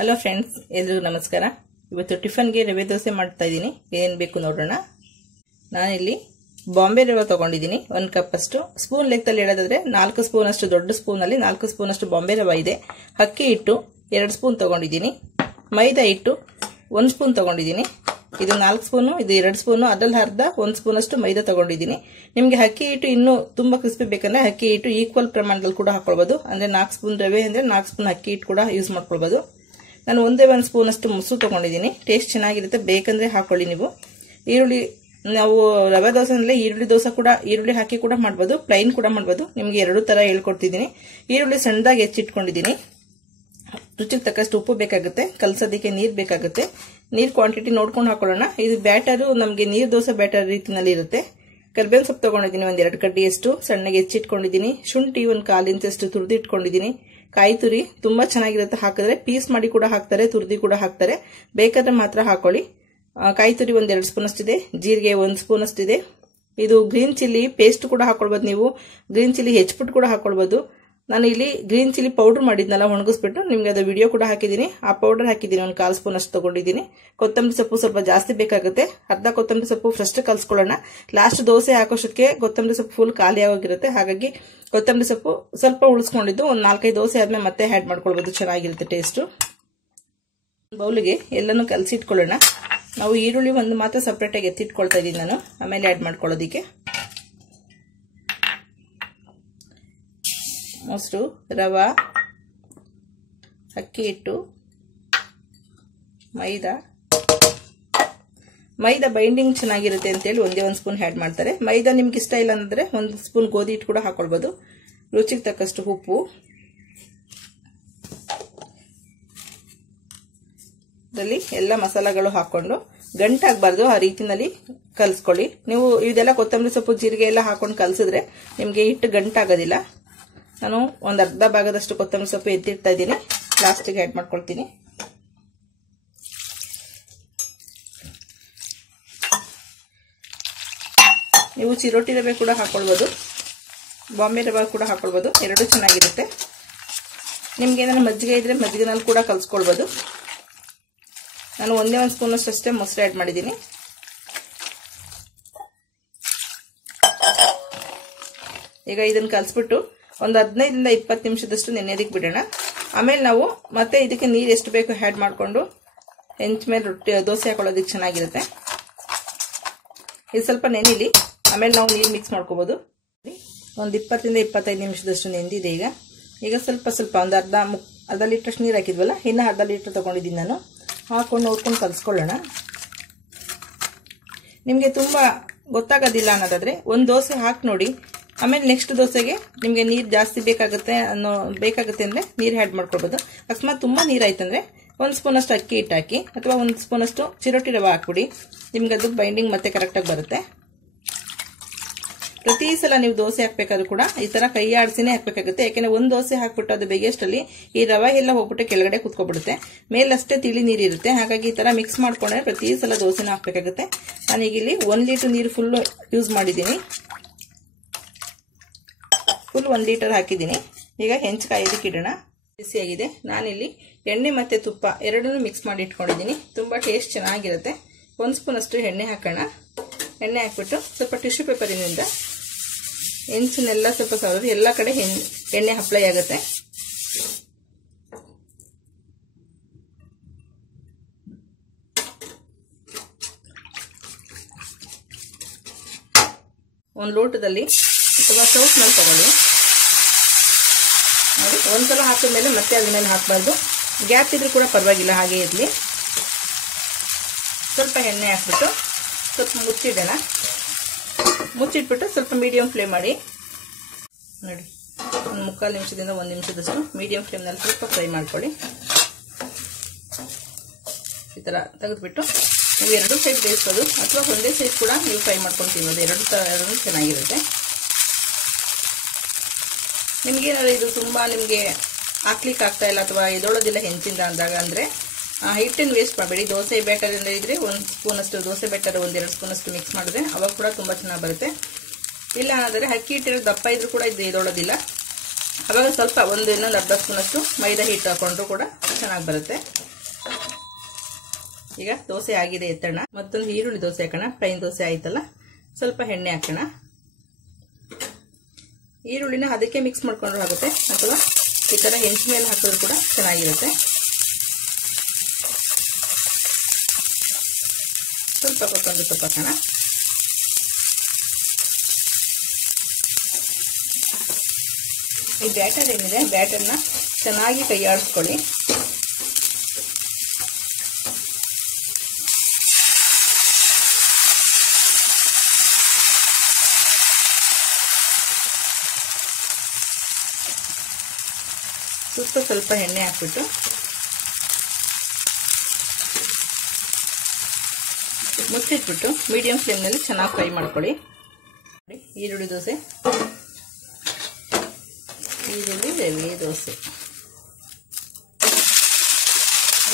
Hello friends, ಎಲ್ಲರಿಗೂ ನಮಸ್ಕಾರ. ಇವತ್ತು ಟಿಫನ್ಗೆ ರವೆ ದೋಸೆ ಮಾಡ್ತಾ ಇದ್ದೀನಿ. ಏನು ಬೇಕು ನೋಡೋಣ. ನಾನಿಲ್ಲಿ ಬಾಂಬೆ ರವೆ ತಗೊಂಡಿದ್ದೀನಿ. 1 ಕಪ್ ಅಷ್ಟು. ಸ್ಪೂನ್ ಲೆಕ್ಕದಲ್ಲಿ ಹೇಳೋದಾದ್ರೆ 4 ಸ್ಪೂನ್ ಅಷ್ಟು, ದೊಡ್ಡ ಸ್ಪೂನ್ ಅಲ್ಲಿ 4 ಸ್ಪೂನ್ ಅಷ್ಟು ಬಾಂಬೆ ರವೆ ಇದೆ. ಅಕ್ಕಿ ಹಿಟ್ಟು 2 ಸ್ಪೂನ್ ತಗೊಂಡಿದ್ದೀನಿ. ಮೈದಾ ಹಿಟ್ಟು 1 ಸ್ಪೂನ್ ತಗೊಂಡಿದ್ದೀನಿ. ಇದು 4 ಸ್ಪೂನು, ಇದು 2 ಸ್ಪೂನು, ಅದರಲ್ಲಿ ಅರ್ಧ 1 ಸ್ಪೂನ್ ಅಷ್ಟು ಮೈದಾ ತಗೊಂಡಿದ್ದೀನಿ. ನಿಮಗೆ ಅಕ್ಕಿ ಹಿಟ್ಟು ಇನ್ನೂ ತುಂಬಾ ಕ್ರಿಸ್ಪಿ ಬೇಕಂದ್ರೆ ಅಕ್ಕಿ ಹಿಟ್ಟು ಈಕ್ವಲ್ ಪ್ರಮಾಣದಲ್ಲಿ ಕೂಡ ಹಾಕೊಳ್ಬಹುದು. ಅಂದ್ರೆ 4 ಸ್ಪೂನ್ ರವೆ ಅಂದ್ರೆ 4 ಸ್ಪೂನ್ ಅಕ್ಕಿ ಹಿಟ್ಟು ಕೂಡ ಯೂಸ್ ಮಾಡ್ಕೊಳ್ಬಹುದು. ನಾನು 1 ಸ್ಪೂನ್ ಅಷ್ಟು ಮೊಸರು ತಗೊಂಡಿದ್ದೀನಿ. ಟೇಸ್ಟ್ ಚೆನ್ನಾಗಿರುತ್ತೆ, ಬೇಕಂದ್ರೆ ಹಾಕೊಳ್ಳಿ ನೀವು. ಈರುಳ್ಳಿ, ನಾವು ರವೆ ದೋಸೆ ಅಂದ್ರೆ ಈರುಳ್ಳಿ ದೋಸೆ ಕೂಡ ಈರುಳ್ಳಿ ಹಾಕಿ ಕೂಡ ಮಾಡಬಹುದು, ಪ್ಲೈನ್ ಕೂಡ ಮಾಡಬಹುದು. ನಿಮ್ಗೆ 2 ತರ ಹೇಳ್ಕೊಡ್ತಿದ್ದೀನಿ. ಈರುಳ್ಳಿ ಸಣ್ಣದಾಗಿ ಹೆಚ್ಚಿಟ್ಕೊಂಡಿದ್ದೀನಿ. ರುಚಿಗೆ ತಕ್ಕಷ್ಟು ಉಪ್ಪು ಬೇಕಾಗುತ್ತೆ. ಕಲಸೋದಕ್ಕೆ ನೀರು ಬೇಕಾಗುತ್ತೆ. ನೀರು ಕ್ವಾಂಟಿಟಿ ನೋಡ್ಕೊಂಡು ಹಾಕೊಳ್ಳೋಣ. ಇದು ಬ್ಯಾಟರು ನಮಗೆ ನೀರು ದೋಸೆ ಬ್ಯಾಟರ್ ರೀತಿನಲ್ಲಿ ಇರುತ್ತೆ. ಕರಿಬೇವಿನ ಸೊಪ್ಪು ತಗೊಂಡಿದ್ದೀನಿ, 1-2 ಕಡ್ಡಿಯಷ್ಟು ಸಣ್ಣಗೆ ಹೆಚ್ಚಿಟ್ಕೊಂಡಿದ್ದೀನಿ. ಶುಂಠಿ 1/4 ಇಂಚಷ್ಟು ತುರಿದು ಇಟ್ಕೊಂಡಿದ್ದೀನಿ. ಕಾಯಿ ತುರಿ ತುಂಬಾ ಚೆನ್ನಾಗಿರುತ್ತೆ, ಹಾಕಿದ್ರೆ ಪೀಸ್ ಮಾಡಿ ಕೂಡ ಹಾಕ್ತಾರೆ, ತುರಿದಿ ಕೂಡ ಹಾಕ್ತಾರೆ. ಬೇಕಾದ್ರೆ ಮಾತ್ರ ಹಾಕೊಳ್ಳಿ. ಕಾಯಿ ತುರಿ 1-2 ಸ್ಪೂನ್ ಅಷ್ಟಿದೆ. ಜೀರಿಗೆ 1 ಸ್ಪೂನ್ ಅಷ್ಟಿದೆ. ಇದು ಗ್ರೀನ್ ಚಿಲ್ಲಿ ಪೇಸ್ಟ್ ಕೂಡ ಹಾಕೊಳ್ಬಹುದು. ನೀವು ಗ್ರೀನ್ ಚಿಲ್ಲಿ ಹೆಚ್ಚಿಬಿಟ್ಟು ಕೂಡ ಹಾಕೊಳ್ಬಹುದು. ನಾನು ಇಲ್ಲಿ ಗ್ರೀನ್ ಚಿಲ್ಲಿ ಪೌಡರ್ ಮಾಡಿದ್ನಲ್ಲ, ಒಣಗಿಸ್ಬಿಟ್ಟು ನಿಮ್ಗೆ ಅದು ವಿಡಿಯೋ ಕೂಡ ಹಾಕಿದ್ದೀನಿ. ಆ ಪೌಡರ್ ಹಾಕಿದ್ದೀನಿ. 1/4 ಸ್ಪೂನ್ ಅಷ್ಟು ತಗೊಂಡಿದ್ದೀನಿ. ಕೊತ್ತಂಬರಿ ಸೊಪ್ಪು ಸ್ವಲ್ಪ ಜಾಸ್ತಿ ಬೇಕಾಗುತ್ತೆ. ಅರ್ಧ ಕೊತ್ತಂಬರಿ ಸೊಪ್ಪು ಫಸ್ಟ್ ಕಲ್ಸ್ಕೊಳ್ಳೋಣ. ಲಾಸ್ಟ್ ದೋಸೆ ಹಾಕೋಷ್ಟಕ್ಕೆ ಕೊತ್ತಂಬರಿ ಸೊಪ್ಪು ಫುಲ್ ಖಾಲಿ ಆಗೋಗಿರುತ್ತೆ. ಹಾಗಾಗಿ ಕೊತ್ತಂಬರಿ ಸೊಪ್ಪು ಸ್ವಲ್ಪ ಉಳಿಸ್ಕೊಂಡಿದ್ದು 1-4-5 ದೋಸೆ ಆದ್ಮೇಲೆ ಮತ್ತೆ ಆ್ಯಡ್ ಮಾಡ್ಕೊಳ್ಬಹುದು. ಚೆನ್ನಾಗಿರುತ್ತೆ ಟೇಸ್ಟು. ಬೌಲಿಗೆ ಎಲ್ಲನೂ ಕಲಸಿಟ್ಕೊಳ್ಳೋಣ. ನಾವು ಈರುಳ್ಳಿ ಒಂದು ಮಾತ್ರ ಸಪ್ರೇಟ್ ಆಗಿ ಎತ್ತಿಟ್ಕೊಳ್ತಾ ಇದ್ದೀನಿ ನಾನು, ಆಮೇಲೆ ಆ್ಯಡ್ ಮಾಡ್ಕೊಳ್ಳೋದಿಕ್ಕೆ. ಮೊಸರು, ರವೆ, ಅಕ್ಕಿ ಹಿಟ್ಟು, ಮೈದಾ ಬೈಂಡಿಂಗ್ ಚೆನ್ನಾಗಿರುತ್ತೆ ಅಂತೇಳಿ 1 ಸ್ಪೂನ್ ಆ್ಯಡ್ ಮಾಡ್ತಾರೆ. ಮೈದಾ ನಿಮ್ಗೆ ಇಷ್ಟ ಇಲ್ಲ ಅಂದ್ರೆ 1 ಸ್ಪೂನ್ ಗೋಧಿ ಹಿಟ್ಟು ಕೂಡ ಹಾಕೊಳ್ಬಹುದು. ರುಚಿಗೆ ತಕ್ಕಷ್ಟು ಉಪ್ಪು, ಇದರಲ್ಲಿ ಎಲ್ಲ ಮಸಾಲೆಗಳು ಹಾಕೊಂಡು ಗಂಟಾಗಬಾರ್ದು, ಆ ರೀತಿನಲ್ಲಿ ಕಲ್ಸ್ಕೊಳ್ಳಿ. ನೀವು ಇದೆಲ್ಲ ಕೊತ್ತಂಬರಿ ಸೊಪ್ಪು ಜೀರಿಗೆ ಎಲ್ಲ ಹಾಕೊಂಡು ಕಲ್ಸಿದ್ರೆ ನಿಮ್ಗೆ ಹಿಟ್ಟು ಗಂಟಾಗೋದಿಲ್ಲ. ನಾನು ಒಂದು ಅರ್ಧ ಭಾಗದಷ್ಟು ಕೊತ್ತಂಬರಿ ಸೊಪ್ಪು ಎತ್ತಿಡ್ತಾ ಇದ್ದೀನಿ. ಲಾಸ್ಟಿಗೆ ಆ್ಯಡ್ ಮಾಡ್ಕೊಳ್ತೀನಿ. ನೀವು ಚಿರೋಟಿ ರವೆ ಕೂಡ ಹಾಕೊಳ್ಬೋದು, ಬಾಂಬೆ ರವೆ ಕೂಡ ಹಾಕೊಳ್ಬೋದು. 2 ಚೆನ್ನಾಗಿರುತ್ತೆ. ನಿಮ್ಗೆ ಏನಾದ್ರು ಮಜ್ಜಿಗೆ ಇದ್ರೆ ಮಜ್ಜಿಗೆನಲ್ಲಿ ಕೂಡ ಕಲ್ಸ್ಕೊಳ್ಬೋದು. ನಾನು 1 ಸ್ಪೂನ್ ಅಷ್ಟೇ ಮೊಸರು ಆ್ಯಡ್ ಮಾಡಿದ್ದೀನಿ. ಈಗ ಇದನ್ನು ಕಲ್ಸ್ಬಿಟ್ಟು ಒಂದು 15-20 ನಿಮಿಷದಷ್ಟು ನೆನೆಯೋದಕ್ಕೆ ಬಿಡೋಣ. ಆಮೇಲೆ ನಾವು ಮತ್ತೆ ಇದಕ್ಕೆ ನೀರು ಎಷ್ಟು ಬೇಕು ಆ್ಯಡ್ ಮಾಡಿಕೊಂಡು ಹೆಂಚ ಮೇಲೆ ರೊಟ್ಟಿ ದೋಸೆ ಹಾಕೊಳ್ಳೋದಕ್ಕೆ ಚೆನ್ನಾಗಿರುತ್ತೆ. ಇದು ಸ್ವಲ್ಪ ನೆನಿಲಿ, ಆಮೇಲೆ ನಾವು ನೀರು ಮಿಕ್ಸ್ ಮಾಡ್ಕೋಬಹುದು. ಒಂದು 20-25 ನಿಮಿಷದಷ್ಟು ನೆಂದಿದೆ. ಈಗ ಸ್ವಲ್ಪ ಒಂದು ಅರ್ಧ ಲೀಟರ್ ನೀರು ಹಾಕಿದ್ವಲ್ಲ, ಇನ್ನು ಅರ್ಧ ಲೀಟರ್ ತಗೊಂಡಿದ್ದೀನಿ ನಾನು. ಹಾಕೊಂಡು ನೋಡ್ಕೊಂಡು ಕಲ್ಸ್ಕೊಳ್ಳೋಣ. ನಿಮಗೆ ತುಂಬಾ ಗೊತ್ತಾಗೋದಿಲ್ಲ ಅನ್ನೋದಾದ್ರೆ 1 ದೋಸೆ ಹಾಕಿ ನೋಡಿ. ಆಮೇಲೆ ನೆಕ್ಸ್ಟ್ ದೋಸೆಗೆ ನಿಮಗೆ ನೀರು ಜಾಸ್ತಿ ಬೇಕಾಗುತ್ತೆ ಅಂದ್ರೆ ನೀರು ಆ್ಯಡ್ ಮಾಡ್ಕೊಳ್ಬೋದು. ಅಕಸ್ಮಾತ್ ತುಂಬಾ ನೀರು ಆಯ್ತಂದ್ರೆ 1 ಸ್ಪೂನ್ ಅಷ್ಟು ಅಕ್ಕಿ ಹಿಟ್ಟು ಹಾಕಿ, ಅಥವಾ 1 ಸ್ಪೂನ್ ಅಷ್ಟು ಚಿರೋಟಿ ರವೆ ಹಾಕ್ಬಿಡಿ. ನಿಮ್ಗೆ ಅದು ಬೈಂಡಿಂಗ್ ಮತ್ತೆ ಕರೆಕ್ಟಾಗಿ ಬರುತ್ತೆ. ಪ್ರತಿ ಸಲ ನೀವು ದೋಸೆ ಹಾಕ್ಬೇಕಾದ್ರೂ ಕೂಡ ಈ ತರ ಕೈ ಆಡಿಸಿನೇ ಹಾಕ್ಬೇಕಾಗುತ್ತೆ. ಯಾಕೆಂದ್ರೆ 1 ದೋಸೆ ಹಾಕ್ಬಿಟ್ಟು ಅದು ಬೇಯಷ್ಟರಲ್ಲಿ ಈ ರವೆ ಎಲ್ಲ ಹೋಗ್ಬಿಟ್ಟು ಕೆಳಗಡೆ ಕುತ್ಕೊಬಿಡುತ್ತೆ, ಮೇಲಷ್ಟೇ ತಿಳಿ ನೀರು ಇರುತ್ತೆ. ಹಾಗಾಗಿ ಈ ತರ ಮಿಕ್ಸ್ ಮಾಡ್ಕೊಂಡ್ರೆ ಪ್ರತಿ ಸಲ ದೋಸೆನ ಹಾಕ್ಬೇಕಾಗುತ್ತೆ. ನಾನೀಗ ಇಲ್ಲಿ 1 ಲೀಟರ್ ನೀರು ಫುಲ್ ಯೂಸ್ ಮಾಡಿದ್ದೀನಿ. ಫುಲ್ 1 ಲೀಟರ್ ಹಾಕಿದ್ದೀನಿ. ಈಗ ಹೆಂಚು ಕಾಯೋದಕ್ಕೆ ಇಡೋಣ. ಬಿಸಿಯಾಗಿದೆ. ನಾನಿಲ್ಲಿ ಎಣ್ಣೆ ಮತ್ತೆ ತುಪ್ಪ ಎರಡನ್ನೂ ಮಿಕ್ಸ್ ಮಾಡಿ ಇಟ್ಕೊಂಡಿದ್ದೀನಿ. ತುಂಬಾ ಟೇಸ್ಟ್ ಚೆನ್ನಾಗಿರುತ್ತೆ. 1 ಸ್ಪೂನ್ ಅಷ್ಟು ಎಣ್ಣೆ ಹಾಕೋಣ. ಎಣ್ಣೆ ಹಾಕ್ಬಿಟ್ಟು ಸ್ವಲ್ಪ ಟಿಶ್ಯೂ ಪೇಪರಿನಿಂದ ಹೆಂಚನ್ನೆಲ್ಲ ಸ್ವಲ್ಪ ಸವರಿ ಎಲ್ಲ ಕಡೆ ಎಣ್ಣೆ ಅಪ್ಲೈ ಆಗುತ್ತೆ. ಒಂದು ಲೋಟದಲ್ಲಿ ಅಥವಾ ಸೌಟ್ನಲ್ಲಿ ತಗೊಳ್ಳಿ. ನೋಡಿ, ಒಂದ್ಸಲ ಹಾಕಿದ ಮೇಲೆ ಮತ್ತೆ ಅದ್ರ ಮೇಲೆ ಹಾಕಬಾರ್ದು. ಗ್ಯಾಪ್ ಇದ್ರೂ ಕೂಡ ಪರವಾಗಿಲ್ಲ, ಹಾಗೆ ಇರಲಿ. ಸ್ವಲ್ಪ ಎಣ್ಣೆ ಹಾಕ್ಬಿಟ್ಟು ಸ್ವಲ್ಪ ಮುಚ್ಚಿಡೋಣ. ಮುಚ್ಚಿಟ್ಬಿಟ್ಟು ಸ್ವಲ್ಪ ಮೀಡಿಯಂ ಫ್ಲೇಮ್ ಮಾಡಿ ನೋಡಿ. ಒಂದು 3/4 ನಿಮಿಷದಿಂದ 1 ನಿಮಿಷದಷ್ಟು ಮೀಡಿಯಂ ಫ್ಲೇಮ್ನಲ್ಲಿ ಸ್ವಲ್ಪ ಫ್ರೈ ಮಾಡ್ಕೊಳ್ಳಿ. ಈ ಥರ ತೆಗೆದುಬಿಟ್ಟು ನೀವು 2 ಸೈಡ್ ಬೇಯಿಸ್ಬೋದು, ಅಥವಾ ಒಂದೇ ಸೈಡ್ ಕೂಡ ನೀವು ಫ್ರೈ ಮಾಡ್ಕೊಂಡು ತಿನ್ಬೋದು. 2 ಚೆನ್ನಾಗಿರುತ್ತೆ. ನಿಮ್ಗೇನಾದ್ರು ಇದು ತುಂಬಾ ನಿಮಗೆ ಹಾಕ್ಲಿಕ್ಕೆ ಆಗ್ತಾ ಇಲ್ಲ ಅಥವಾ ಎದೊಳೋದಿಲ್ಲ ಹೆಂಚಿಂದ ಅಂದಾಗ ಅಂದ್ರೆ ಹಿಟ್ಟನ್ನು ವೇಸ್ಟ್ ಮಾಡಬೇಡಿ. ದೋಸೆ ಬ್ಯಾಟರ್ ಇದ್ರೆ 1 ಸ್ಪೂನ್ ಅಷ್ಟು ದೋಸೆ ಬ್ಯಾಟರ್ 1-2 ಸ್ಪೂನ್ ಅಷ್ಟು ಮಿಕ್ಸ್ ಮಾಡಿದ್ರೆ ಅವಾಗ ಕೂಡ ತುಂಬಾ ಚೆನ್ನಾಗಿ ಬರುತ್ತೆ. ಇಲ್ಲ ಅಂದರೆ ಅಕ್ಕಿ ಹಿಟ್ಟಿರೋ ದಪ್ಪ ಇದ್ರೂ ಕೂಡ ಇದು ಎದೊಳೋದಿಲ್ಲ. ಅವಾಗ ಸ್ವಲ್ಪ ಇನ್ನೊಂದು ಅರ್ಧ ಸ್ಪೂನ್ ಅಷ್ಟು ಮೈದಾ ಹಿಟ್ಟು ಹಾಕೊಂಡ್ರು ಕೂಡ ಚೆನ್ನಾಗಿ ಬರುತ್ತೆ. ಈಗ ದೋಸೆ ಆಗಿದೆ, ಎತ್ತೋಣ. ಮತ್ತೊಂದು ಈರುಳ್ಳಿ ದೋಸೆ ಹಾಕೋಣ. ಪ್ಲೈನ್ ದೋಸೆ ಆಯ್ತಲ್ಲ, ಸ್ವಲ್ಪ ಎಣ್ಣೆ ಹಾಕೋಣ. ಈರುಳ್ಳಿನ ಅದಕ್ಕೆ ಮಿಕ್ಸ್ ಮಾಡ್ಕೊಂಡ್ರು ಆಗುತ್ತೆ, ಅಥವಾ ಈ ತರ ಹೆಂಚು ಮೇಲೆ ಹಾಕಿದ್ರು ಕೂಡ ಚೆನ್ನಾಗಿರುತ್ತೆ. ಸ್ವಲ್ಪ ಕೊತ್ತಂಬರಿ ಸೊಪ್ಪು ಹಾಕೋಣ. ಈ ಬ್ಯಾಟರ್ ಏನಿದೆ, ಬ್ಯಾಟರ್ನ ಚೆನ್ನಾಗಿ ಕೈ ಆಡಿಸ್ಕೊಳ್ಳಿ. ಸುತ್ತ ಸ್ವಲ್ಪ ಎಣ್ಣೆ ಹಾಕ್ಬಿಟ್ಟು ಮುಚ್ಚಿಟ್ಬಿಟ್ಟು ಮೀಡಿಯಂ ಫ್ಲೇಮ್ನಲ್ಲಿ ಚೆನ್ನಾಗಿ ಫ್ರೈ ಮಾಡ್ಕೊಳ್ಳಿ. ಈರುಳ್ಳಿ ದೋಸೆ, ಈರುಳ್ಳಿ ರವೆ ದೋಸೆ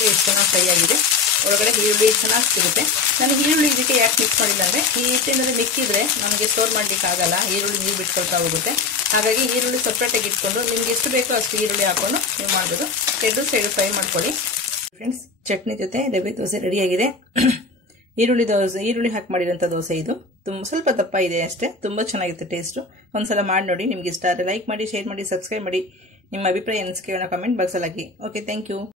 ಎಷ್ಟು ಚೆನ್ನಾಗಿ ಫ್ರೈ ಆಗಿದೆ. ಒಳಗಡೆ ಈರುಳ್ಳಿ ಚೆನ್ನಾಗಿ ಸಿಗುತ್ತೆ. ನಾನು ಈರುಳ್ಳಿ ಇದಕ್ಕೆ ಯಾಕೆ ಮಿಕ್ಸ್ ಮಾಡಿಲ್ಲ ಅಂದರೆ, ಈ ಹಿಟ್ಟೇನಾದರೂ ಮಿಕ್ಕಿದ್ರೆ ನಮಗೆ ಸ್ಟೋರ್ ಮಾಡ್ಲಿಕ್ಕೆ ಆಗಲ್ಲ, ಈರುಳ್ಳಿ ನೀರು ಬಿಟ್ಕೊಳ್ತಾ ಹೋಗುತ್ತೆ. ಹಾಗಾಗಿ ಈರುಳ್ಳಿ ಸಪ್ರೇಟಾಗಿ ಇಟ್ಕೊಂಡು ನಿಮ್ಗೆ ಎಷ್ಟು ಬೇಕೋ ಅಷ್ಟು ಈರುಳ್ಳಿ ಹಾಕೊಂಡು ನೀವು ಮಾಡ್ಬೋದು. ಎರಡು ಸೈಡ್ ಫ್ರೈ ಮಾಡ್ಕೊಳ್ಳಿ. ಫ್ರೆಂಡ್ಸ್, ಚಟ್ನಿ ಜೊತೆ ರವೆ ದೋಸೆ ರೆಡಿಯಾಗಿದೆ. ಈರುಳ್ಳಿ ಹಾಕಿ ಮಾಡಿರೋಂಥ ದೋಸೆ ಇದು. ಸ್ವಲ್ಪ ದಪ್ಪ ಇದೆ ಅಷ್ಟೇ, ತುಂಬ ಚೆನ್ನಾಗಿರುತ್ತೆ ಟೇಸ್ಟು. ಒಂದ್ಸಲ ಮಾಡಿ ನೋಡಿ. ನಿಮ್ಗೆ ಇಷ್ಟ ಆದರೆ ಲೈಕ್ ಮಾಡಿ, ಶೇರ್ ಮಾಡಿ, ಸಬ್ಸ್ಕ್ರೈಬ್ ಮಾಡಿ. ನಿಮ್ಮ ಅಭಿಪ್ರಾಯ ಅನಿಸಿಕೆಗಳನ್ನ ಕಮೆಂಟ್ ಬಾಕ್ಸಲ್ಲಿ ಹಾಕಿ. Okay, thank you.